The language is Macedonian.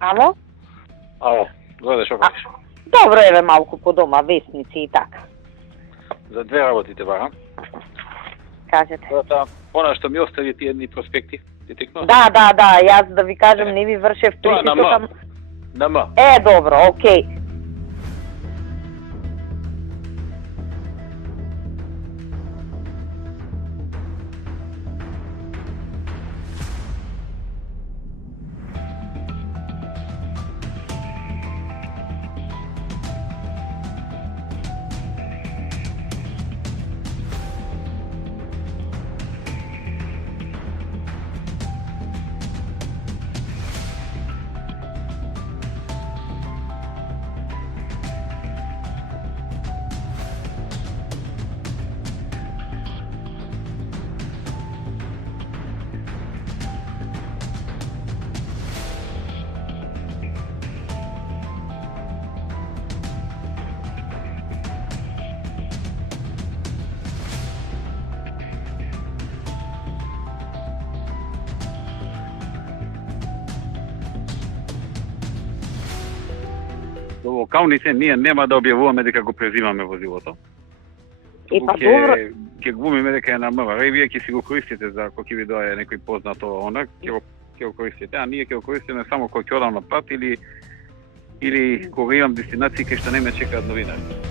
Ало? Ало, гледай, шо правиш? Добро, еве малку по дома, весници и така. За две работи те барам. Кажете. Она што ми остави тие едни проспекти, ти текнува? Да, јас да ви кажем, не ви вршев Тоа на притисок. М. На М. Добро, окей. Во Каунице ние нема да објавуваме дека го презимаме возилото. Па добро. Ќе глумиме дека е на МВР и вие ќе си го користите за ако ќе ви доаѓа некој познато она, ќе го користите, а ние ќе го користиме само кога ќе одам на пат или кога имам дестинации кај што не ме чекаат новинари.